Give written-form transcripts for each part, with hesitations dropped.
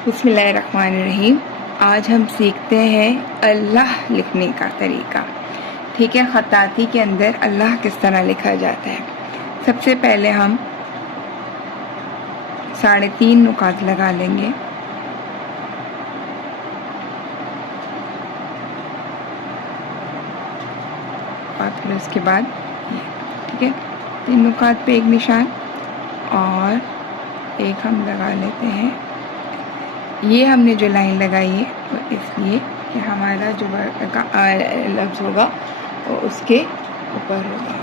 बिस्मिल्लाहिर्रहमानिर्रहीम। आज हम सीखते हैं अल्लाह लिखने का तरीका। ठीक है, ख़ताती के अंदर अल्लाह किस तरह लिखा जाता है। सबसे पहले हम 3.5 नुकात लगा लेंगे। और फिर उसके बाद ठीक है, 3 नुकात पे एक निशान और एक हम लगा लेते हैं। ये हमने जो लाइन लगाई है वो इसलिए कि हमारा जो लफ्ज़ होगा वो उसके ऊपर होगा।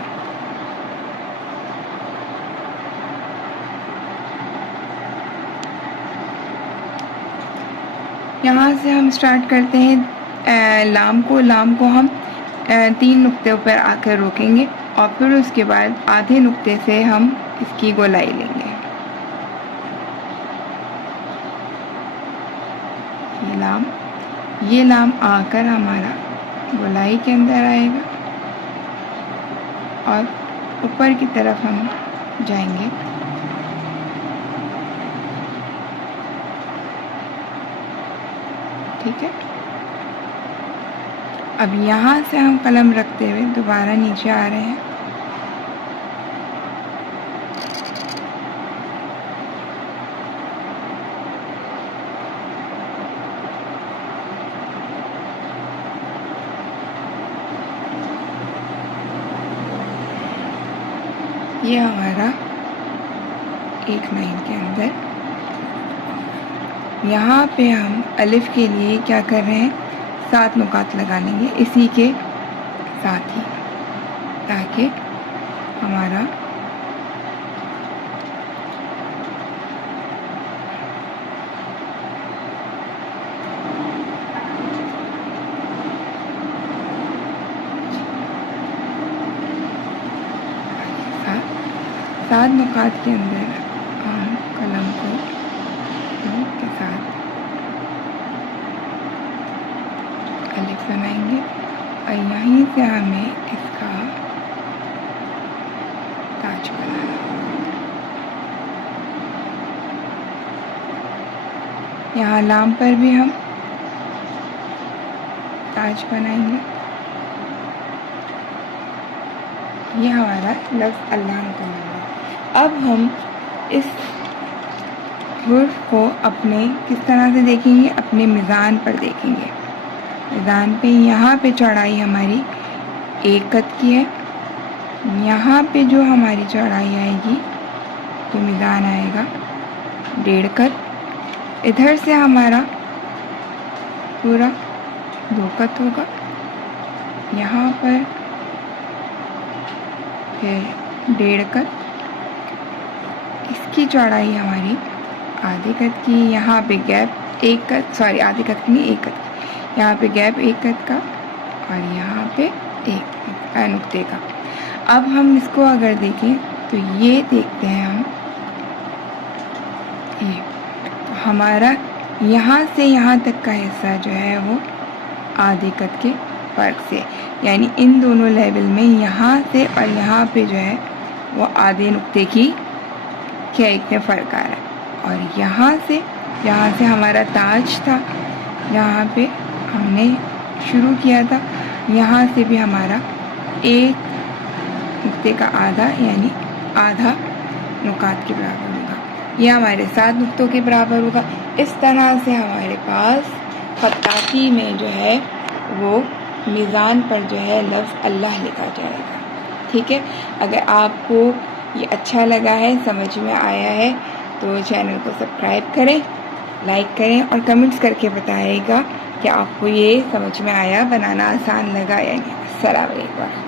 यहाँ से हम स्टार्ट करते हैं लाम को हम 3 नुक्ते पर आकर रोकेंगे और फिर उसके बाद आधे नुक्ते से हम इसकी गोलाई लेंगे। ये लाम आकर हमारा गोलाई के अंदर आएगा और ऊपर की तरफ हम जाएंगे। ठीक है, अब यहाँ से हम कलम रखते हुए दोबारा नीचे आ रहे हैं। ये हमारा एक लाइन के अंदर, यहाँ पे हम अलिफ के लिए क्या कर रहे हैं, 7 नुकात लगा लेंगे इसी के साथ ही, ताकि हमारा सात नुकात के अंदर हम कलम को के साथ अलिफ बनाएंगे और यहीं से हमें इसका ताज बनाना। यहाँ लाम पर भी हम ताज बनाएंगे। ये हमारा लफ्ज़ अल्लाह का नाम है। अब हम इस हुर्फ को अपने किस तरह से देखेंगे, अपने मिज़ान पर देखेंगे। मिज़ान पे यहाँ पे चौड़ाई हमारी 1 कद की है। यहाँ पे जो हमारी चौड़ाई आएगी तो मिज़ान आएगा 1.5 कद। इधर से हमारा पूरा 2 कद होगा। यहाँ पर फिर 1.5 कद। इसकी चौड़ाई हमारी आधे कद की। यहाँ पे गैप 1 कद, सॉरी आधे कद की नहीं, 1 कद। यहाँ पे गैप 1 कद का और यहाँ पे 1 नुक्ते का। अब हम इसको अगर देखें तो ये देखते हैं हम, ये तो हमारा यहाँ से यहाँ तक का हिस्सा जो है वो आधे कद के फ़र्क से, यानी इन दोनों लेवल में यहाँ से और यहाँ पे जो है वो आधे नुक्ते की क्या इतने फ़र्क आ रहा है। और यहाँ से हमारा ताज था, यहाँ पे हमने शुरू किया था, यहाँ से भी हमारा 1 नुक्ते का आधा, यानी आधा नुकात के बराबर होगा। यह हमारे 7 नुक्तों के बराबर होगा। इस तरह से हमारे पास ख़ताती में जो है वो मीज़ान पर जो है लफ्ज़ अल्लाह लिखा जाएगा। ठीक है, अगर आपको ये अच्छा लगा है, समझ में आया है, तो चैनल को सब्सक्राइब करें, लाइक करें और कमेंट्स करके बताइएगा कि आपको ये समझ में आया, बनाना आसान लगा या नहीं। अस्सलाम वालेकुम।